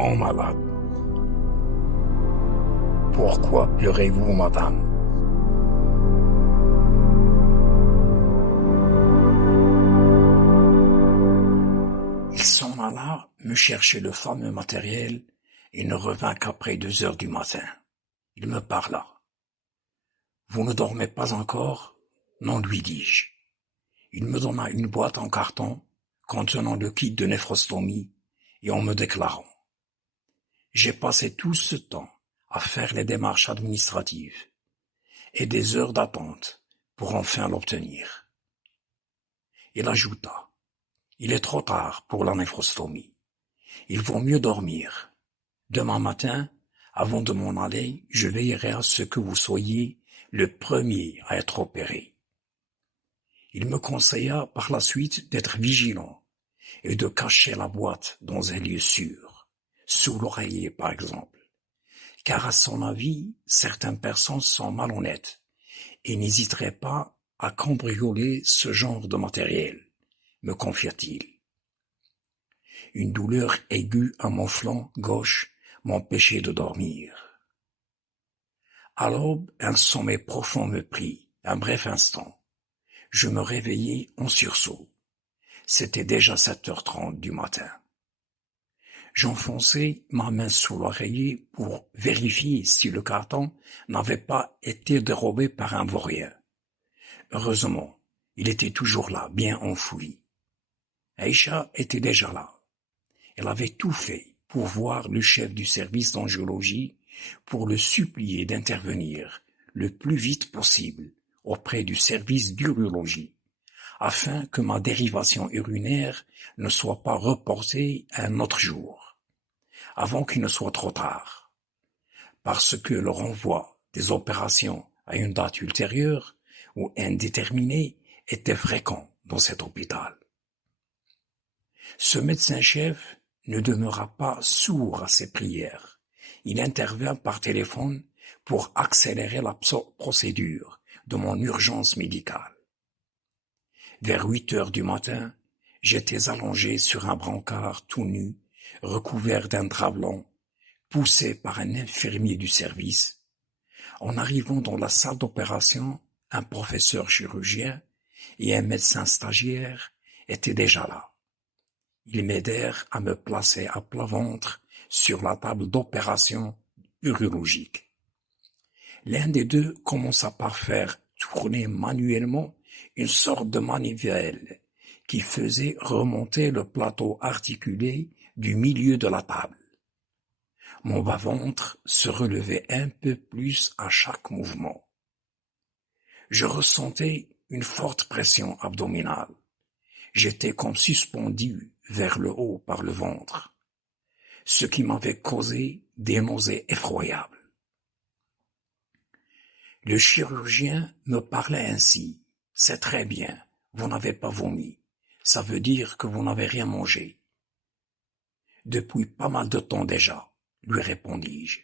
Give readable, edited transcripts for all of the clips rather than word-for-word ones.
grand malade. Pourquoi pleurez-vous, madame? Il s'en alla me chercher le fameux matériel et ne revint qu'après 2 heures du matin. Il me parla. Vous ne dormez pas encore? Non, lui dis-je. Il me donna une boîte en carton contenant le kit de néphrostomie et en me déclarant: j'ai passé tout ce temps à faire les démarches administratives et des heures d'attente pour enfin l'obtenir. Il ajouta: il est trop tard pour la néphrostomie. Il vaut mieux dormir. Demain matin, avant de m'en aller, je veillerai à ce que vous soyez le premier à être opéré. Il me conseilla par la suite d'être vigilant et de cacher la boîte dans un lieu sûr, sous l'oreiller par exemple, car à son avis, certaines personnes sont malhonnêtes et n'hésiteraient pas à cambrioler ce genre de matériel, me confia-t-il. Une douleur aiguë à mon flanc gauche m'empêchait de dormir. À l'aube, un sommeil profond me prit, un bref instant. Je me réveillai en sursaut. C'était déjà 7h30 du matin. J'enfonçai ma main sous l'oreiller pour vérifier si le carton n'avait pas été dérobé par un vaurien. Heureusement, il était toujours là, bien enfoui. Aïcha était déjà là. Elle avait tout fait pour voir le chef du service d'angiologie pour le supplier d'intervenir le plus vite possible auprès du service d'urologie, afin que ma dérivation urinaire ne soit pas reportée à un autre jour, avant qu'il ne soit trop tard, parce que le renvoi des opérations à une date ultérieure ou indéterminée était fréquent dans cet hôpital. Ce médecin-chef ne demeura pas sourd à ses prières. Il intervint par téléphone pour accélérer la procédure de mon urgence médicale. Vers 8 heures du matin, j'étais allongé sur un brancard tout nu, recouvert d'un drap blanc, poussé par un infirmier du service. En arrivant dans la salle d'opération, un professeur chirurgien et un médecin stagiaire étaient déjà là. Ils m'aidèrent à me placer à plat ventre sur la table d'opération urologique. L'un des deux commença par faire tourner manuellement une sorte de manivelle qui faisait remonter le plateau articulé du milieu de la table. Mon bas-ventre se relevait un peu plus à chaque mouvement. Je ressentais une forte pression abdominale. J'étais comme suspendu vers le haut par le ventre, ce qui m'avait causé des nausées effroyables. Le chirurgien me parlait ainsi: c'est très bien, vous n'avez pas vomi, ça veut dire que vous n'avez rien mangé. Depuis pas mal de temps déjà, lui répondis-je.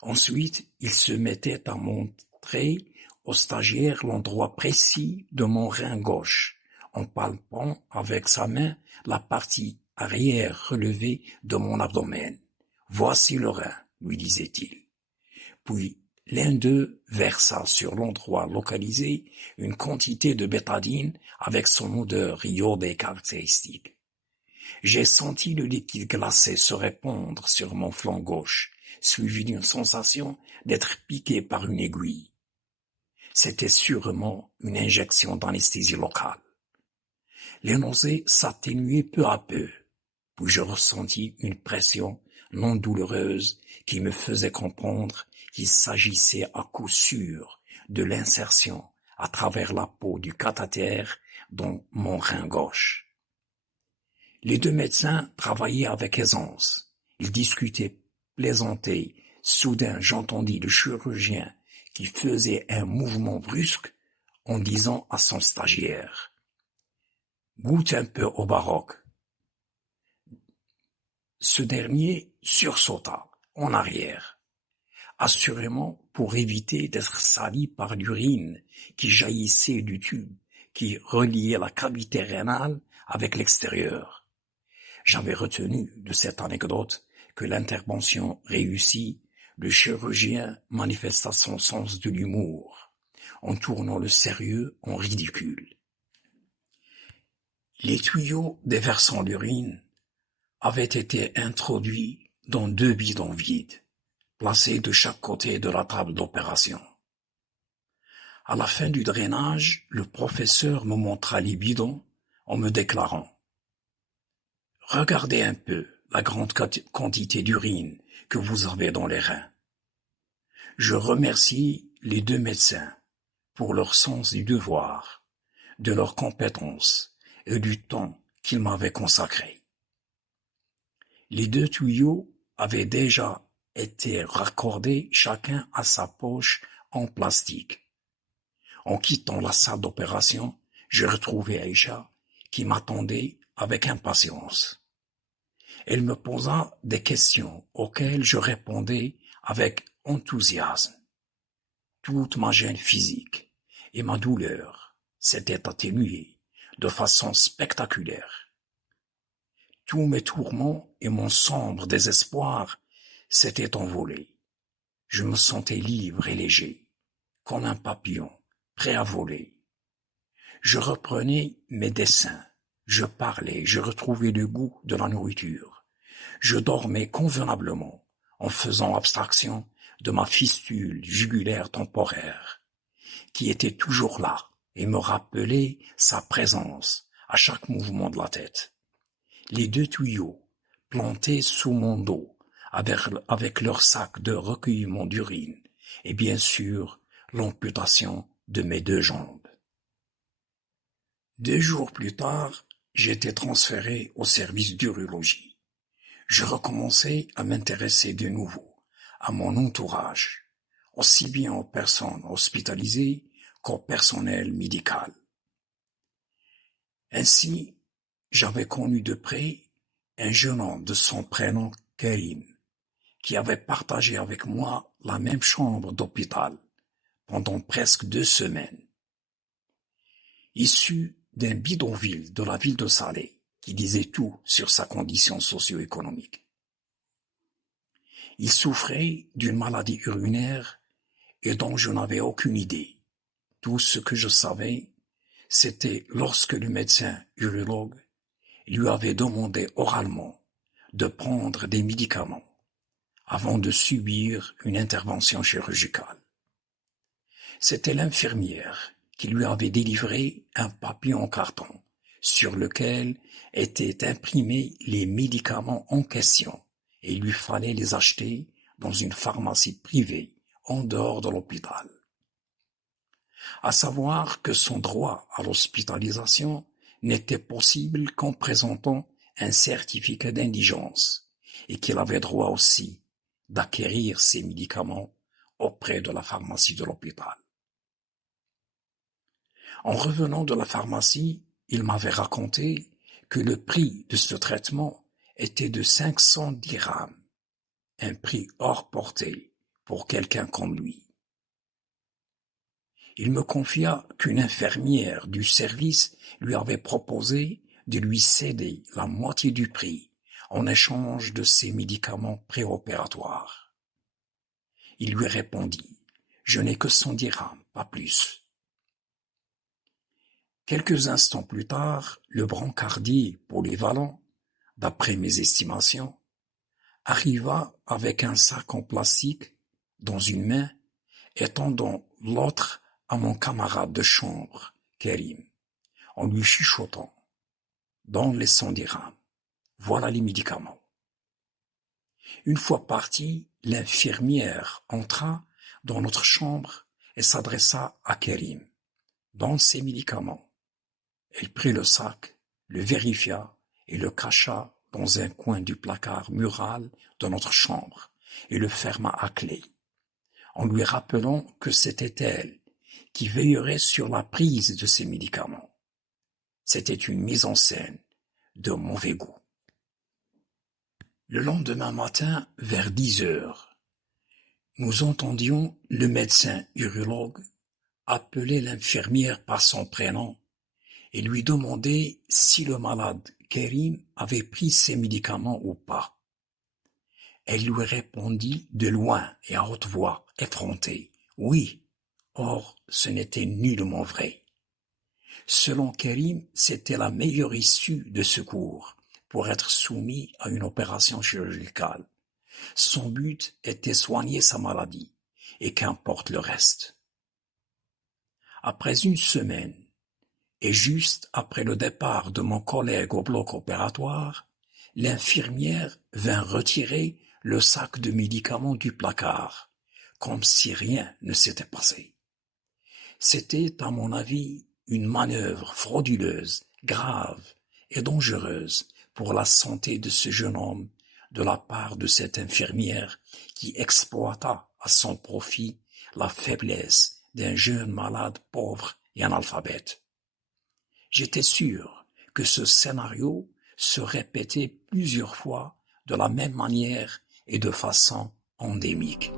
Ensuite, il se mettait à montrer au stagiaire l'endroit précis de mon rein gauche, en palpant avec sa main la partie arrière relevée de mon abdomen. Voici le rein, lui disait-il. Puis l'un d'eux versa sur l'endroit localisé une quantité de bétadine avec son odeur iodée caractéristique. J'ai senti le liquide glacé se répandre sur mon flanc gauche, suivi d'une sensation d'être piqué par une aiguille. C'était sûrement une injection d'anesthésie locale. Les nausées s'atténuaient peu à peu, puis je ressentis une pression non douloureuse qui me faisait comprendre qu'il s'agissait à coup sûr de l'insertion à travers la peau du cathéter dans mon rein gauche. Les deux médecins travaillaient avec aisance. Ils discutaient, plaisantaient. Soudain, j'entendis le chirurgien qui faisait un mouvement brusque en disant à son stagiaire: goûte un peu au baroque. Ce dernier sursauta en arrière, assurément pour éviter d'être sali par l'urine qui jaillissait du tube qui reliait la cavité rénale avec l'extérieur. J'avais retenu de cette anecdote que l'intervention réussit, le chirurgien manifesta son sens de l'humour, en tournant le sérieux en ridicule. Les tuyaux déversant l'urine avaient été introduits dans 2 bidons vides, placés de chaque côté de la table d'opération. À la fin du drainage, le professeur me montra les bidons en me déclarant: « Regardez un peu la grande quantité d'urine que vous avez dans les reins. » Je remercie les 2 médecins pour leur sens du devoir, de leur compétence et du temps qu'ils m'avaient consacré. Les 2 tuyaux avaient déjà été raccordés chacun à sa poche en plastique. En quittant la salle d'opération, j'ai retrouvé Aïcha qui m'attendait avec impatience. Elle me posa des questions auxquelles je répondais avec enthousiasme. Toute ma gêne physique et ma douleur s'étaient atténuées de façon spectaculaire. Tous mes tourments et mon sombre désespoir s'étaient envolés. Je me sentais libre et léger, comme un papillon prêt à voler. Je reprenais mes dessins, je parlais, je retrouvais le goût de la nourriture. Je dormais convenablement en faisant abstraction de ma fistule jugulaire temporaire, qui était toujours là et me rappelait sa présence à chaque mouvement de la tête. Les 2 tuyaux, plantés sous mon dos, avec leur sac de recueillement d'urine, et bien sûr l'amputation de mes 2 jambes. 2 jours plus tard, j'étais transféré au service d'urologie. Je recommençais à m'intéresser de nouveau à mon entourage, aussi bien aux personnes hospitalisées qu'au personnel médical. Ainsi, j'avais connu de près un jeune homme de son prénom Karim, qui avait partagé avec moi la même chambre d'hôpital pendant presque 2 semaines. Issu d'un bidonville de la ville de Salé, qui disait tout sur sa condition socio-économique. Il souffrait d'une maladie urinaire et dont je n'avais aucune idée. Tout ce que je savais, c'était lorsque le médecin urologue lui avait demandé oralement de prendre des médicaments avant de subir une intervention chirurgicale. C'était l'infirmière qui lui avait délivré un papier en carton sur lequel étaient imprimés les médicaments en question et il lui fallait les acheter dans une pharmacie privée en dehors de l'hôpital. À savoir que son droit à l'hospitalisation n'était possible qu'en présentant un certificat d'indigence et qu'il avait droit aussi d'acquérir ces médicaments auprès de la pharmacie de l'hôpital. En revenant de la pharmacie, il m'avait raconté que le prix de ce traitement était de 500 dirhams, un prix hors portée pour quelqu'un comme lui. Il me confia qu'une infirmière du service lui avait proposé de lui céder la moitié du prix en échange de ses médicaments préopératoires. Il lui répondit: « Je n'ai que 100 dirhams, pas plus. » Quelques instants plus tard, le brancardier polyvalent, d'après mes estimations, arriva avec un sac en plastique dans une main et tendant l'autre à mon camarade de chambre, Karim, en lui chuchotant: « Donne les 100 dirhams, voilà les médicaments. » Une fois parti, l'infirmière entra dans notre chambre et s'adressa à Karim. « Donne ces médicaments. » Elle prit le sac, le vérifia et le cacha dans un coin du placard mural de notre chambre et le ferma à clé, en lui rappelant que c'était elle qui veillerait sur la prise de ces médicaments. C'était une mise en scène de mauvais goût. Le lendemain matin, vers 10 heures, nous entendions le médecin urologue appeler l'infirmière par son prénom et lui demander si le malade Karim avait pris ses médicaments ou pas. Elle lui répondit de loin et à haute voix, effrontée. Oui. Or, ce n'était nullement vrai. Selon Kérim, c'était la meilleure issue de secours pour être soumis à une opération chirurgicale. Son but était soigner sa maladie, et qu'importe le reste. Après une semaine, et juste après le départ de mon collègue au bloc opératoire, l'infirmière vint retirer le sac de médicaments du placard, comme si rien ne s'était passé. C'était, à mon avis, une manœuvre frauduleuse, grave et dangereuse pour la santé de ce jeune homme de la part de cette infirmière qui exploita à son profit la faiblesse d'un jeune malade pauvre et analphabète. J'étais sûr que ce scénario se répétait plusieurs fois de la même manière et de façon endémique.